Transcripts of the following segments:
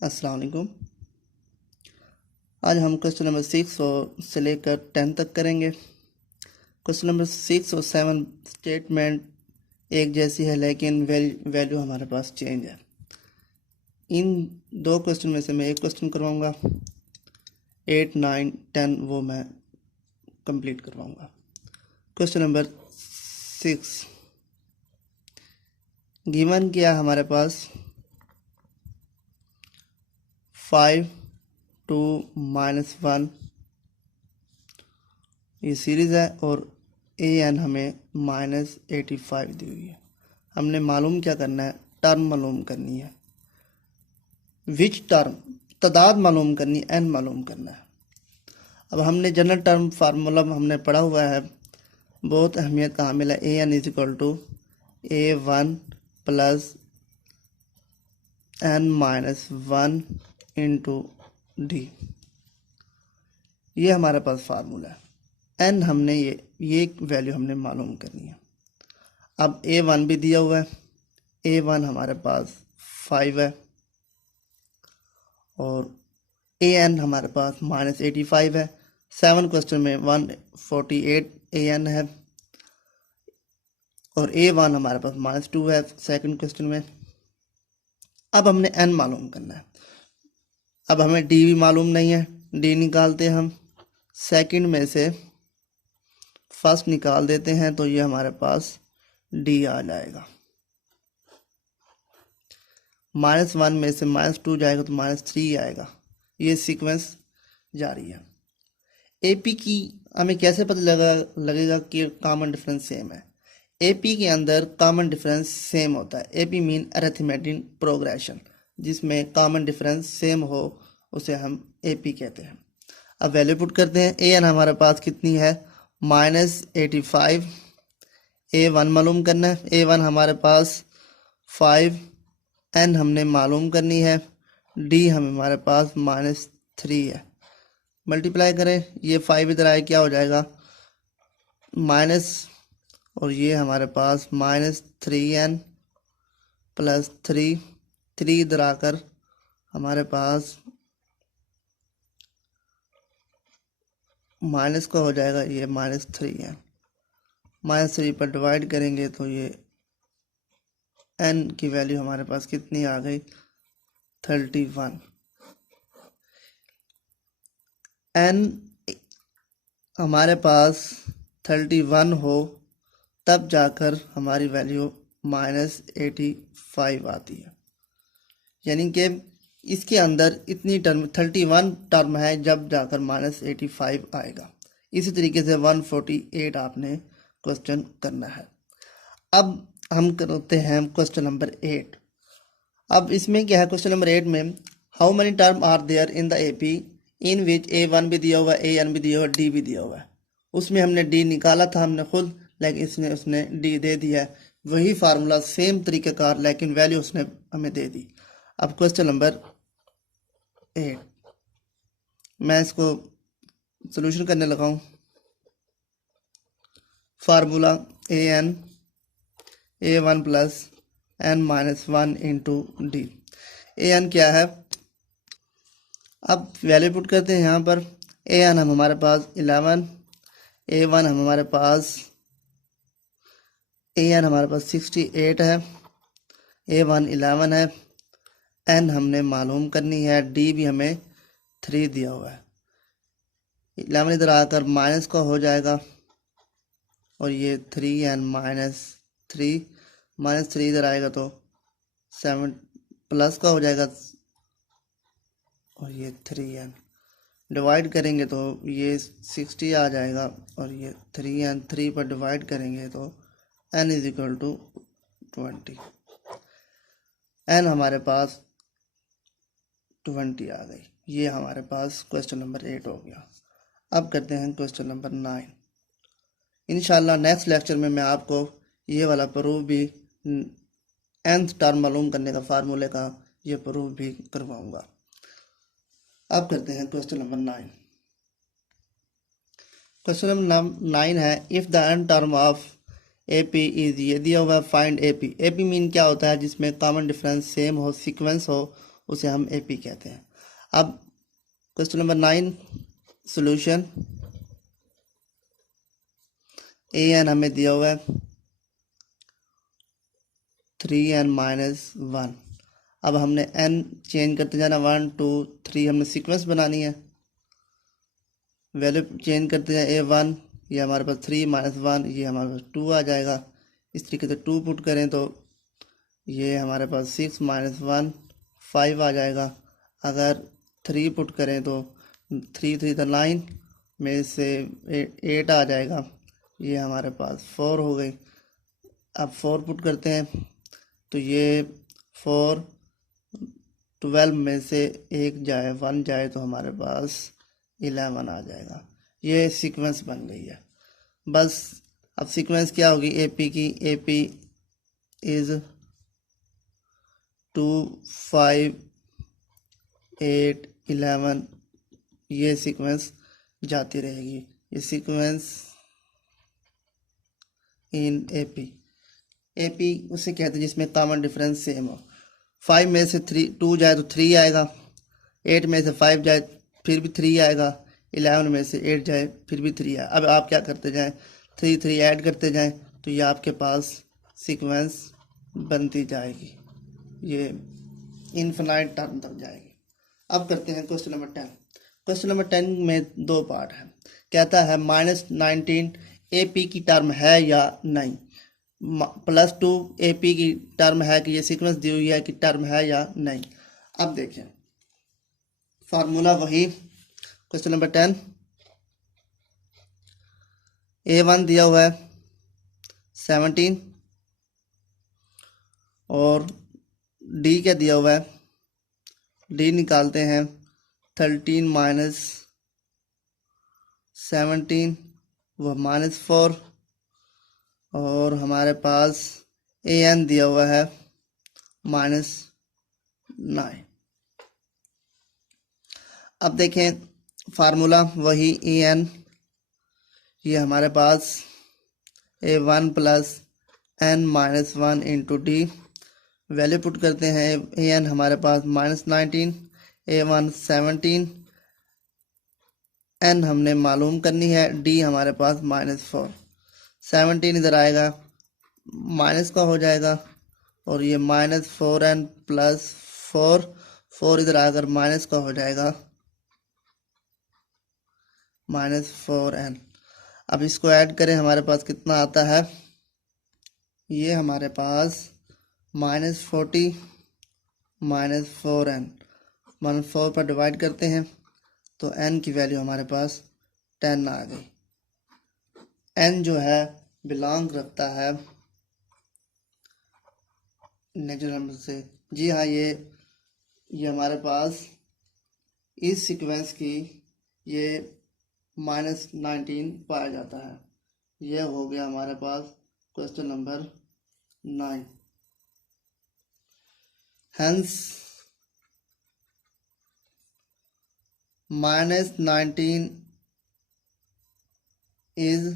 अस्सलाम वालेकुम। आज हम क्वेश्चन नंबर 6 और से लेकर 10 तक करेंगे। क्वेश्चन नंबर 6 और 7 स्टेटमेंट एक जैसी है, लेकिन वैल्यू हमारे पास चेंज है। इन दो क्वेश्चन में से मैं एक क्वेश्चन करवाऊंगा, 8, 9, 10 वो मैं कंप्लीट करवाऊंगा। क्वेश्चन नंबर 6 गिवन किया हमारे पास 5, 2, -1 ये सीरीज़ है और an हमें -85 दी हुई है। हमने मालूम क्या करना है, टर्म मालूम करनी है। विच टर्म, तादाद मालूम करनी, n मालूम करना है। अब हमने जनरल टर्म फार्मूला हमने पढ़ा हुआ है, बहुत अहमियत का हामिल है। an = a1 + n-1 × d, ये हमारे पास फार्मूला है। n हमने ये वैल्यू हमने मालूम करनी है। अब a1 भी दिया हुआ है, a1 हमारे पास 5 है और an हमारे पास -85 है। 7 क्वेश्चन में 148 an है और a1 हमारे पास -2 है सेकंड क्वेश्चन में। अब हमने n मालूम करना है। अब हमें d भी मालूम नहीं है, d निकालते हम, सेकंड में से फर्स्ट निकाल देते हैं तो ये हमारे पास d आ जाएगा। -1 में से -2 जाएगा तो -3 आएगा। ये सीक्वेंस जारी है। AP की हमें कैसे पता लगेगा कि कॉमन डिफरेंस सेम है। AP के अंदर कॉमन डिफरेंस सेम होता है। AP मीन अरिथमेटिक प्रोग्रेशन, जिसमें कॉमन डिफरेंस सेम हो उसे हम AP कहते हैं। अब वैल्यू पुट करते हैं। an हमारे पास कितनी है, -85। a1 मालूम करना है, a1 हमारे पास 5, n हमने मालूम करनी है, d हमारे पास -3 है। मल्टीप्लाई करें, ये 5 इधर आए क्या हो जाएगा, माइनस, और ये हमारे पास -3n + 3 इधर आकर हमारे पास माइनस का हो जाएगा, ये -3n। -3 पर डिवाइड करेंगे तो ये n की वैल्यू हमारे पास कितनी आ गई, 31। n हमारे पास 31 हो तब जाकर हमारी वैल्यू -85 आती है। यानी कि इसके अंदर इतनी टर्म 31 टर्म है जब जाकर -85 आएगा। इसी तरीके से 148 आपने क्वेश्चन करना है। अब हम करते हैं क्वेश्चन नंबर 8। अब इसमें क्या है, क्वेश्चन नंबर 8 में how many term are there in the AP in which a1 भी दिया हुआ है, an भी दिया हुआ है, d भी दिया हुआ है। उसमें हमने d निकाला था हमने खुद, लेकिन उसने d दे दिया है। वही फार्मूला सेम तरीक़ेकार, लेकिन वैल्यू उसने हमें दे दी। अब क्वेश्चन नंबर 8 मैं इसको सोल्यूशन करने लगा हूँ। Formula an a1 + n-1 × d। an क्या है, अब वैल्यू पुट करते हैं यहाँ पर। an हमारे पास 11, a1 हमारे पास 68 है, a1 11 है, n हमने मालूम करनी है, d भी हमें 3 दिया हुआ है। 11 इधर आकर माइनस का हो जाएगा और ये 3n -3 इधर आएगा तो 7 प्लस का हो जाएगा और ये 3n डिवाइड करेंगे तो ये 60 आ जाएगा और ये 3n 3 पर डिवाइड करेंगे तो n = 20। n हमारे पास 20 आ गई। ये हमारे पास क्वेश्चन नंबर 8 हो गया। अब करते हैं क्वेश्चन नंबर 9। इंशाल्लाह नेक्स्ट लेक्चर में मैं आपको ये वाला प्रूफ भी, nth टर्म मालूम करने का फार्मूले का ये प्रूफ भी करवाऊंगा। अब करते हैं क्वेश्चन नंबर 9। क्वेश्चन नंबर 9 है, if the nth term of AP is, ये दिया हुआ है, फाइंड AP। AP मीन क्या होता है, जिसमें कॉमन डिफरेंस सेम हो, सीक्वेंस हो, उसे हम AP कहते हैं। अब क्वेश्चन नंबर 9 सॉल्यूशन। AN हमें दिया हुआ है 3n माइनस 1। अब हमने n चेंज करते जाना, 1 2 3, हमने सीक्वेंस बनानी है, वैल्यू चेंज करते जाए। A1 ये हमारे पास 3 माइनस 1, ये हमारे पास 2 आ जाएगा। इस तरीके से 2 पुट करें तो ये हमारे पास 6 माइनस 1 5 आ जाएगा। अगर 3 पुट करें तो 3 3 तो 9 में से 8 आ जाएगा, ये हमारे पास 4 हो गई। अब 4 पुट करते हैं तो ये 4 12 में से 1 जाए 1 जाए तो हमारे पास 11 आ जाएगा। ये सीक्वेंस बन गई है। बस अब सीक्वेंस क्या होगी AP की, AP इज़ 2 5 8 11, ये सीक्वेंस जाती रहेगी। ये सीक्वेंस इन AP उसे कहते हैं जिसमें कॉमन डिफरेंस सेम हो। 5 में से 2 जाए तो 3 आएगा, 8 में से 5 जाए फिर भी 3 आएगा, 11 में से 8 जाए फिर भी 3 आए। अब आप क्या करते जाएं, 3 3 ऐड करते जाएं तो ये आपके पास सीक्वेंस बनती जाएगी, ये इनफिनाइट टर्म तक जाएगी। अब करते हैं क्वेश्चन नंबर 10। क्वेश्चन नंबर 10 में 2 पार्ट है। कहता है -19 AP की टर्म है या नहीं, +2 AP की टर्म है कि ये सीक्वेंस दी हुई है कि टर्म है या नहीं। अब देखें फार्मूला वही, क्वेश्चन नंबर 10 A1 दिया हुआ है 17 और D क्या दिया हुआ है, D निकालते हैं 13 माइनस 17 वह -4 और हमारे पास AN दिया हुआ है -9। अब देखें फार्मूला वही AN, ये हमारे पास A1 plus n minus 1 into D, value put करते हैं। AN हमारे पास -19, A1 17, n हमने मालूम करनी है, D हमारे पास -4। 17 इधर आएगा माइनस का हो जाएगा और ये -4n प्लस 4 इधर आकर माइनस का हो जाएगा -4n। अब इसको ऐड करें, हमारे पास कितना आता है, ये हमारे पास -40 -4n, 4 पर डिवाइड करते हैं तो n की वैल्यू हमारे पास 10 आ गई। n जो है बिलोंग रखता है नेचुरल नंबर से। जी हाँ, ये हमारे पास इस सीक्वेंस की ये -19 पाया जाता है। यह हो गया हमारे पास question number 9। Hence -19 is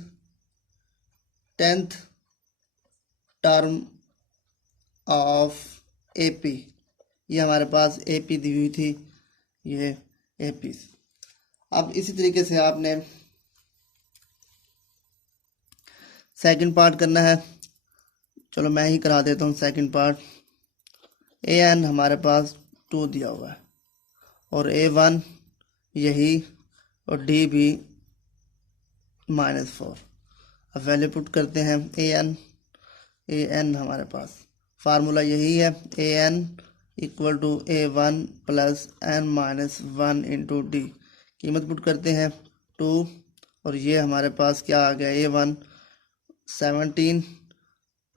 10th term of AP। ये हमारे पास AP दी हुई थी, ये AP। अब इसी तरीके से आपने सेकंड पार्ट करना है। चलो मैं ही करा देता हूँ सेकंड पार्ट। AN हमारे पास 2 दिया हुआ है और A1 यही और D भी -4। अब वैल्यू पुट करते हैं AN हमारे पास फार्मूला यही है, AN equal to A1 plus n minus 1 into D। कीमत पुट करते हैं 2 और ये हमारे पास क्या आ गया, A1 17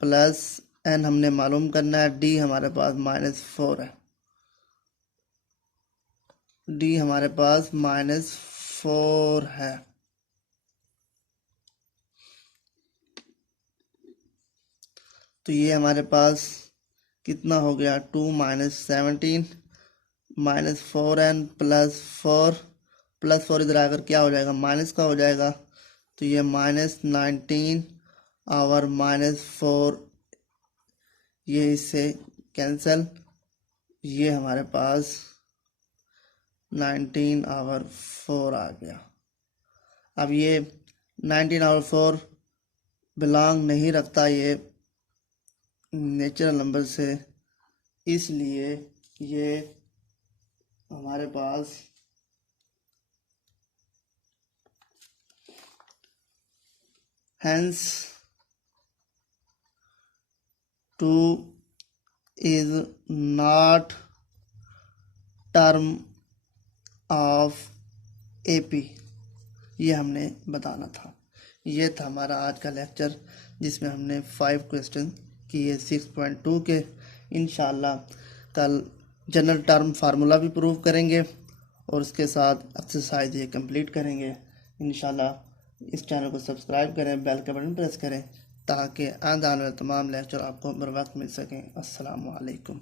प्लस n हमने मालूम करना है, D हमारे पास -4 है, D हमारे पास -4 है। तो ये हमारे पास कितना हो गया, 2 माइनस 17 -4n प्लस 4 इधर आकर क्या हो जाएगा, माइनस का हो जाएगा। तो ये -19 और -4 ये इससे कैंसिल, ये हमारे पास 19/4 आ गया। अब ये 19/4 बिलोंग नहीं रखता ये नेचुरल नंबर से, इसलिए ये हमारे पास hence 2 is not term of AP, ये हमने बताना था। ये था हमारा आज का लेक्चर, जिसमें हमने 5 क्वेश्चन किए 6.2 के। इंशाल्लाह कल जनरल टर्म फार्मूला भी प्रूव करेंगे और उसके साथ एक्सरसाइज ये कंप्लीट करेंगे। इंशाल्लाह इस चैनल को सब्सक्राइब करें, बेल का बटन प्रेस करें ताकि आने वाले तमाम लेक्चर आपको बर वक्त मिल सकें। अस्सलामु अलैकुम।